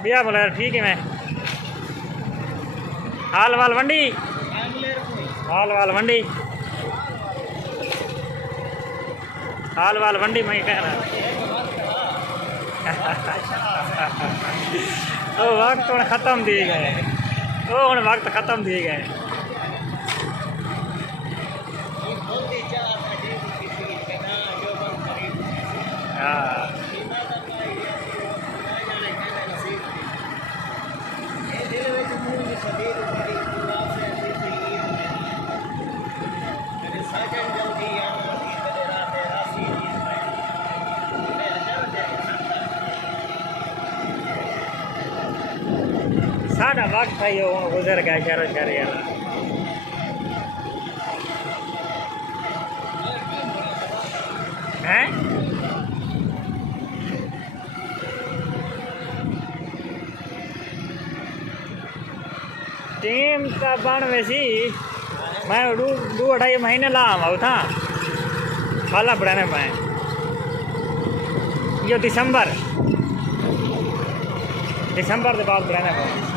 भैया बोला यार ठीक है मैं हाल वाल मंडी हाल वाल मंडी मैं कह रहा ओ वक्त ਹੁਣ ख़त्म दिए गए ओ ਹੁਣ वक्त ख़त्म दिए गए हाँ साढ़ा वक्त था ये गुजर गया शहर शहर हैं टीम का बन वैसी मैं दो 2.5 महीने ला आऊँ था खाला पड़ाने पाए ये दिसंबर के बाद पड़ाने पाए